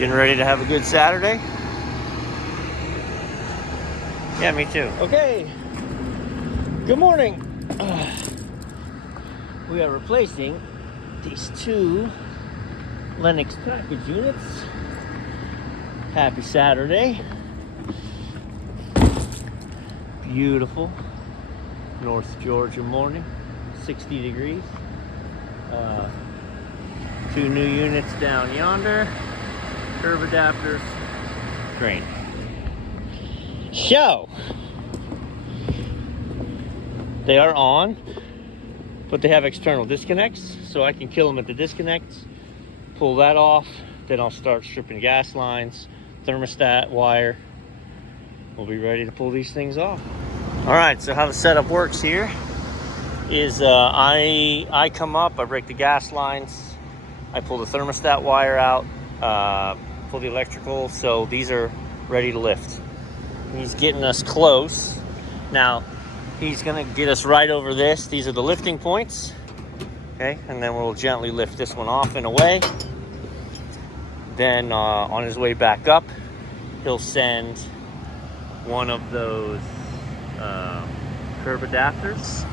Getting ready to have a good Saturday? Yeah, me too. Okay. Good morning. We are replacing these two Lennox package units. Happy Saturday. Beautiful North Georgia morning. 60 degrees. Two new units down yonder. Curb adapters, crane. So, they are on, but they have external disconnects, so I can kill them at the disconnects, pull that off, then I'll start stripping gas lines, thermostat wire. We'll be ready to pull these things off. All right, so how the setup works here is I come up, I break the gas lines, I pull the thermostat wire out, pull the electrical, so these are ready to lift. He's getting us close. Now, he's gonna get us right over this. These are the lifting points, okay? And then we'll gently lift this one off and away. Then on his way back up, he'll send one of those curb adapters.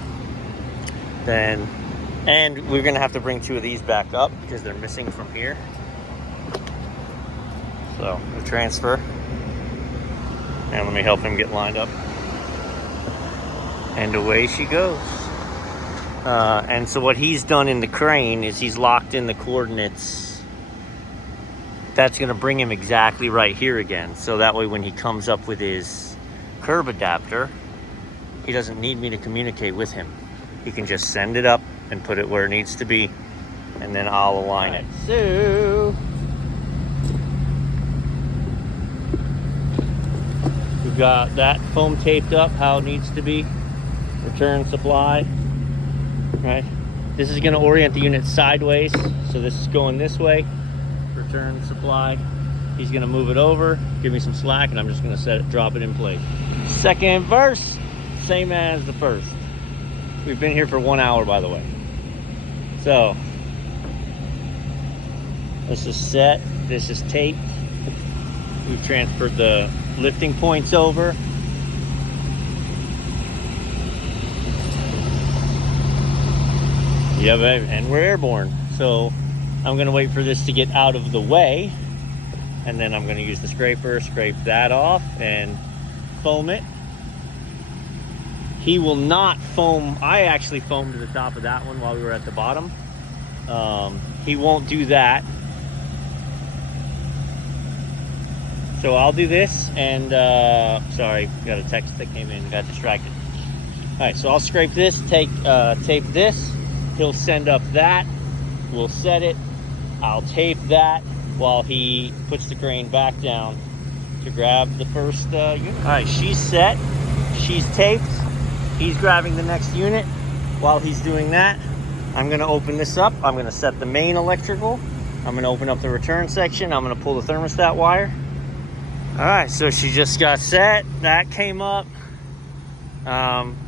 Then, and we're gonna have to bring two of these back up because they're missing from here. So we'll transfer, and let me help him get lined up. And away she goes. And so what he's done in the crane is he's locked in the coordinates. That's gonna bring him exactly right here again. So that way when he comes up with his curb adapter, he doesn't need me to communicate with him. He can just send it up and put it where it needs to be, and then I'll align it. So we've got that foam taped up how it needs to be. Return supply, right? This is gonna orient the unit sideways, so this is going this way. Return supply. He's gonna move it over, give me some slack, and I'm just gonna drop it in place. Second verse, same as the first. We've been here for 1 hour, by the way. So, this is set, this is taped. We've transferred the lifting points over. Yeah, baby, and we're airborne. So I'm gonna wait for this to get out of the way, and then I'm gonna use the scraper, scrape that off and foam it. He will not foam. I actually foamed to the top of that one while we were at the bottom. He won't do that. So I'll do this, and sorry, got a text that came in, got distracted. All right, so I'll scrape this, tape this. He'll send up that, we'll set it. I'll tape that while he puts the crane back down to grab the first unit. All right, she's set, she's taped. He's grabbing the next unit. While he's doing that, I'm gonna open this up. I'm gonna set the main electrical. I'm gonna open up the return section. I'm gonna pull the thermostat wire. All right, so she just got set. That came up.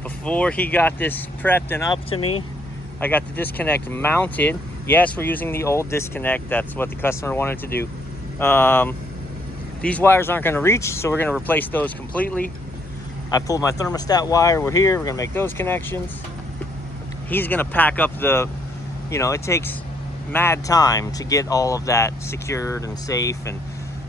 Before he got this prepped and up to me, I got the disconnect mounted. Yes, we're using the old disconnect. That's what the customer wanted to do. These wires aren't gonna reach, so we're gonna replace those completely. I pulled my thermostat wire, we're here, we're gonna make those connections. He's gonna pack up the, it takes mad time to get all of that secured and safe and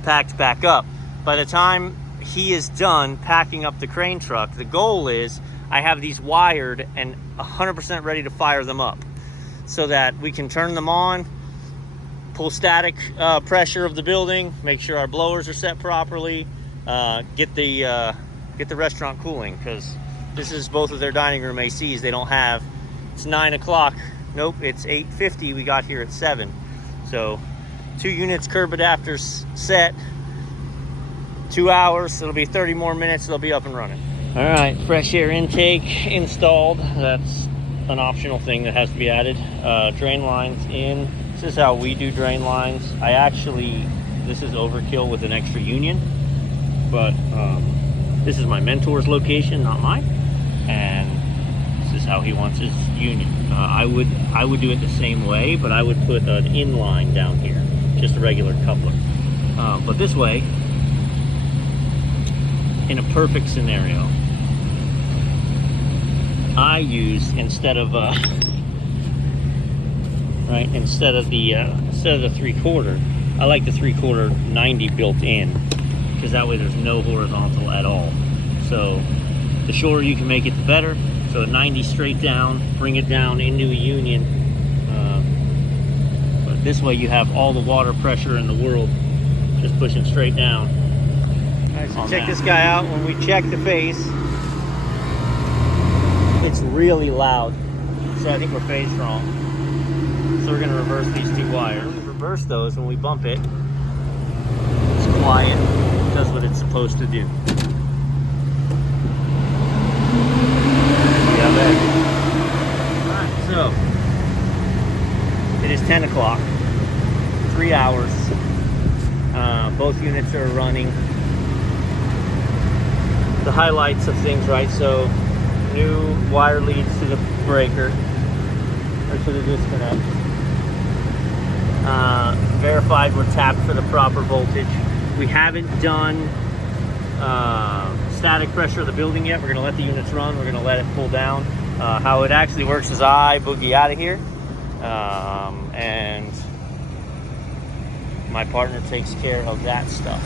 packed back up. By the time he is done packing up the crane truck, the goal is I have these wired and 100% ready to fire them up so that we can turn them on, pull static pressure of the building, make sure our blowers are set properly, get the restaurant cooling, because this is both of their dining room ACs. They don't have, it's 9 o'clock. Nope, it's 8:50. We got here at 7. So 2 units curb adapters set, 2 hours. It'll be 30 more minutes. They'll be up and running. All right, fresh air intake installed. That's an optional thing that has to be added. Drain lines in. This is how we do drain lines. This is overkill with an extra union, but this is my mentor's location, not mine, and this is how he wants his union. I would do it the same way, but I would put an inline down here, just a regular coupler. But this way, in a perfect scenario, I use, instead of the 3/4, I like the 3/4 90 built in, because that way there's no horizontal at all. So the shorter you can make it, the better. So a 90 straight down, bring it down into a union. But this way you have all the water pressure in the world just pushing straight down. All right, so check this guy out. When we check the phase, it's really loud. So I think we're phased wrong. So we're gonna reverse these 2 wires. When we reverse those, when we bump it, it's quiet, it does what it's supposed to do. Alright, so it is 10 o'clock, 3 hours. Both units are running. The highlights of things, right? So new wire leads to the breaker, or to the disconnect. Verified we're tapped for the proper voltage. We haven't done static pressure of the building yet. We're gonna let the units run. We're gonna let it pull down. How it actually works is I boogie out of here, and my partner takes care of that stuff.